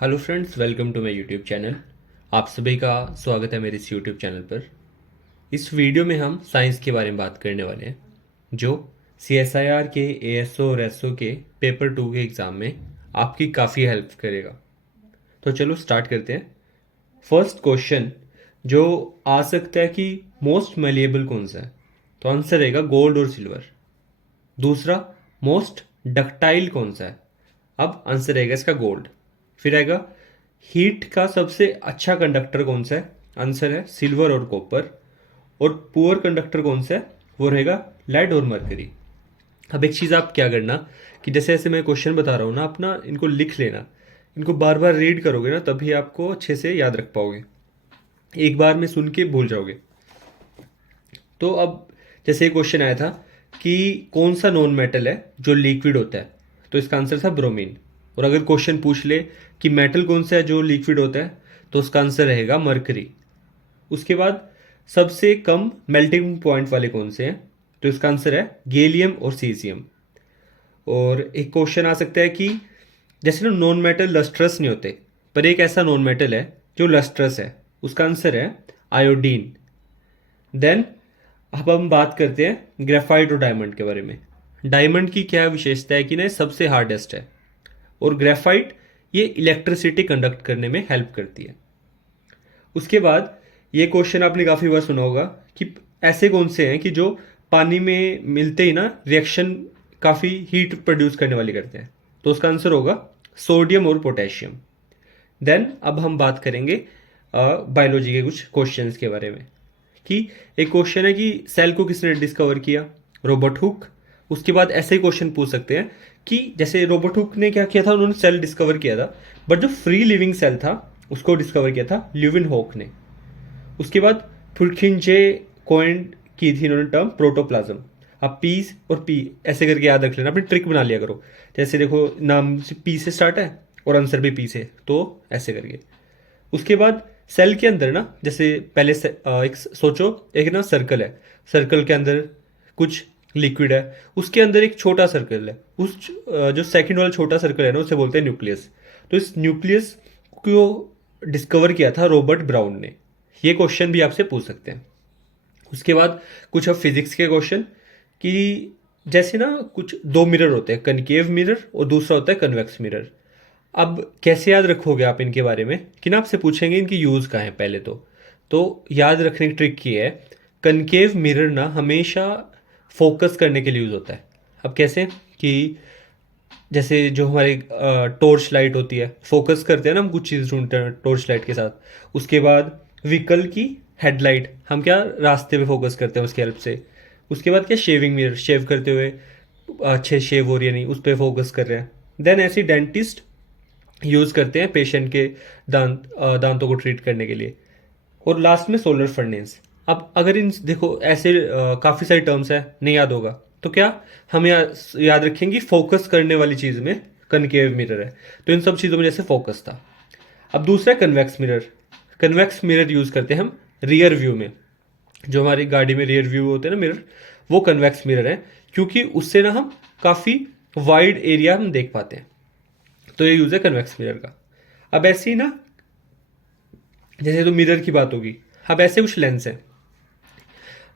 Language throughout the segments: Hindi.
Hello friends, welcome to my YouTube channel. आप सभी का स्वागत है मेरे इस यूट्यूब चैनल पर। इस वीडियो में हम साइंस के बारे में बात करने वाले हैं, जो CSIR के ASO और SO के पेपर 2 के एग्ज़ाम में आपकी काफ़ी हेल्प करेगा। तो चलो स्टार्ट करते हैं। फर्स्ट क्वेश्चन जो आ सकता है कि मोस्ट मेलिएबल कौन सा है, तो आंसर रहेगा गोल्ड और सिल्वर। दूसरा, मोस्ट डक्टाइल कौन सा है, अब आंसर रहेगा इसका गोल्ड। फिर आएगा हीट का सबसे अच्छा कंडक्टर कौन सा है, आंसर है सिल्वर और कॉपर। और पुअर कंडक्टर कौन सा है, वो रहेगा लेड और मरकरी। अब एक चीज़ आप क्या करना कि जैसे जैसे मैं क्वेश्चन बता रहा हूँ ना, आप ना इनको लिख लेना। इनको बार बार रीड करोगे ना, तभी आपको अच्छे से याद रख पाओगे। एक बार में सुन के भूल जाओगे। तो अब जैसे क्वेश्चन आया था कि कौन सा नॉन मेटल है जो लिक्विड होता है, तो इसका आंसर था ब्रोमीन। और अगर क्वेश्चन पूछ ले कि मेटल कौन सा है जो लिक्विड होता है, तो उसका आंसर रहेगा मरकरी। उसके बाद सबसे कम मेल्टिंग पॉइंट वाले कौन से हैं, तो इसका आंसर है गैलियम और सीजियम। और एक क्वेश्चन आ सकता है कि जैसे ना नॉन मेटल लस्ट्रस नहीं होते, पर एक ऐसा नॉन मेटल है जो लस्ट्रस है, उसका आंसर है आयोडीन। देन अब हम बात करते हैं ग्रेफाइट और डायमंड के बारे में। डायमंड की क्या विशेषता है कि ना ये सबसे हार्डेस्ट है, और ग्रेफाइट ये इलेक्ट्रिसिटी कंडक्ट करने में हेल्प करती है। उसके बाद ये क्वेश्चन आपने काफ़ी बार सुना होगा कि ऐसे कौन से हैं कि जो पानी में मिलते ही ना रिएक्शन काफ़ी हीट प्रोड्यूस करने वाली करते हैं, तो उसका आंसर होगा सोडियम और पोटेशियम। देन अब हम बात करेंगे बायोलॉजी के कुछ क्वेश्चंस के बारे में। कि एक क्वेश्चन है कि सेल को किसने डिस्कवर किया, रॉबर्ट हुक। उसके बाद ऐसे क्वेश्चन पूछ सकते हैं कि जैसे रॉबर्ट हुक ने क्या किया था, उन्होंने सेल डिस्कवर किया था, बट जो फ्री लिविंग सेल था उसको डिस्कवर किया था ल्यूविन हॉक ने। उसके बाद फुर्खिंजे कॉइन की थी इन्होंने टर्म प्रोटोप्लाज्म। आप पी और पी ऐसे करके याद रख लेना, अपनी ट्रिक बना लिया करो। जैसे देखो नाम से पी से स्टार्ट है और आंसर भी पी से, तो ऐसे करके। उसके बाद सेल के अंदर ना, जैसे पहले एक सोचो, एक ना सर्कल है, सर्कल के अंदर कुछ लिक्विड है, उसके अंदर एक छोटा सर्कल है, उस जो सेकंड वाला छोटा सर्कल है ना, उसे बोलते हैं न्यूक्लियस। तो इस न्यूक्लियस को डिस्कवर किया था रॉबर्ट ब्राउन ने। ये क्वेश्चन भी आपसे पूछ सकते हैं। उसके बाद कुछ अब फिजिक्स के क्वेश्चन कि जैसे ना कुछ दो मिरर होते हैं, कनकेव मिरर और दूसरा होता है कन्वेक्स मिरर। अब कैसे याद रखोगे आप इनके बारे में कि ना आपसे पूछेंगे इनकी यूज़ कहाँ है पहले तो याद रखने की ट्रिक की है, कनकेव मिरर ना हमेशा फोकस करने के लिए यूज़ होता है। अब कैसे कि जैसे जो हमारी टॉर्च लाइट होती है, फोकस करते हैं ना हम कुछ चीज़ ढूंढते हैं टॉर्च लाइट के साथ। उसके बाद व्हीकल की हेडलाइट, हम क्या रास्ते पे फोकस करते हैं उसकी हेल्प से। उसके बाद क्या शेविंग मिरर, शेव करते हुए अच्छे शेव हो रही है नहीं, उस पर फोकस कर रहे हैं। देन ऐसे डेंटिस्ट यूज़ करते हैं पेशेंट के दांतों को ट्रीट करने के लिए। और लास्ट में सोलर फर्नेस। अब अगर इन देखो ऐसे काफ़ी सारी टर्म्स है, नहीं याद होगा तो क्या हम याद रखेंगे फोकस करने वाली चीज़ में कनकेव मिरर है, तो इन सब चीज़ों में जैसे फोकस था। अब दूसरा convex mirror. Convex mirror use करते हैं हम रियर व्यू में, जो हमारी गाड़ी में रियर व्यू होते हैं ना मिरर, वो कन्वेक्स मिरर है, क्योंकि उससे ना हम काफ़ी वाइड एरिया हम देख पाते हैं। तो ये यूज़ है कन्वेक्स मिरर का। अब ऐसे ही ना, जैसे तो मिरर की बात होगी, अब ऐसे कुछ लेंस है।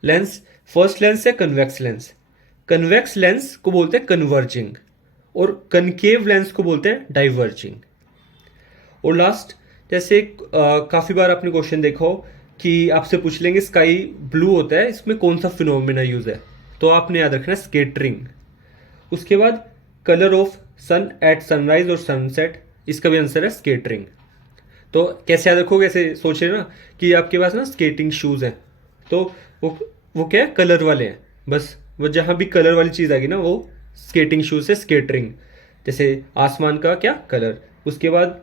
लेंस, फर्स्ट लेंस है कन्वेक्स लेंस। कन्वेक्स लेंस को बोलते हैं कन्वर्जिंग, और कनकेव लेंस को बोलते हैं डाइवर्जिंग। और लास्ट, जैसे काफ़ी बार आपने क्वेश्चन देखा हो कि आपसे पूछ लेंगे स्काई ब्लू होता है, इसमें कौन सा फिनोमेना यूज है, तो आपने याद रखना है स्केटरिंग। उसके बाद colour of sun at sunrise और सनसेट, इसका भी आंसर है स्केटरिंग। तो कैसे याद रखोगे, ऐसे सोच रहे ना कि आपके पास ना स्केटिंग शूज हैं, तो वो क्या है, कलर वाले हैं। बस वो जहाँ भी कलर वाली चीज़ आएगी ना, वो स्केटिंग शूज से स्केटरिंग। जैसे आसमान का क्या कलर, उसके बाद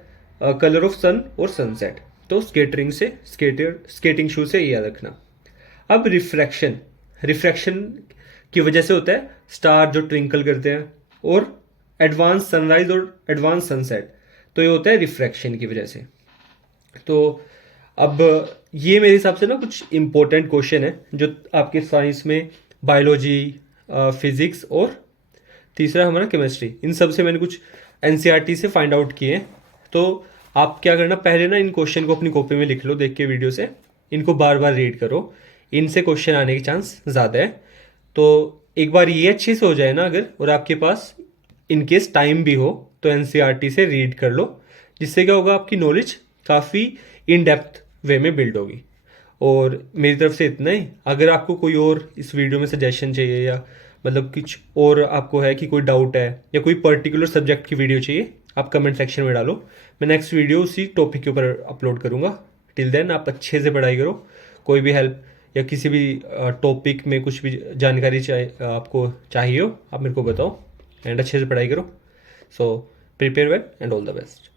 कलर ऑफ सन और सनसेट, तो स्केटरिंग से स्केटिंग शूज से ये याद रखना। अब रिफ्रैक्शन, रिफ्रैक्शन की वजह से होता है स्टार जो ट्विंकल करते हैं, और एडवांस सनराइज और एडवांस सनसेट, तो ये होता है रिफ्रैक्शन की वजह से। तो अब ये मेरे हिसाब से ना कुछ इंपॉर्टेंट क्वेश्चन है जो आपके साइंस में, बायोलॉजी, फिजिक्स और तीसरा हमारा केमिस्ट्री, इन सब से मैंने कुछ एनसीईआरटी से फाइंड आउट किए हैं। तो आप क्या करना, पहले ना इन क्वेश्चन को अपनी कॉपी में लिख लो देख के वीडियो से, इनको बार बार रीड करो, इनसे क्वेश्चन आने के चांस ज़्यादा है। तो एक बार ये अच्छे से हो जाए ना अगर, और आपके पास इनकेस टाइम भी हो तो एनसीईआरटी से रीड कर लो, जिससे क्या होगा, आपकी नॉलेज काफ़ी इन डेप्थ वे में बिल्ड होगी। और मेरी तरफ से इतना ही। अगर आपको कोई और इस वीडियो में सजेशन चाहिए, या मतलब कुछ और आपको है कि कोई डाउट है या कोई पर्टिकुलर सब्जेक्ट की वीडियो चाहिए, आप कमेंट सेक्शन में डालो, मैं नेक्स्ट वीडियो उसी टॉपिक के ऊपर अपलोड करूँगा। टिल देन आप अच्छे से पढ़ाई करो। कोई भी हेल्प या किसी भी टॉपिक में कुछ भी जानकारी आपको चाहिए हो, आप मेरे को बताओ, एंड अच्छे से पढ़ाई करो। So prepare well and all the best.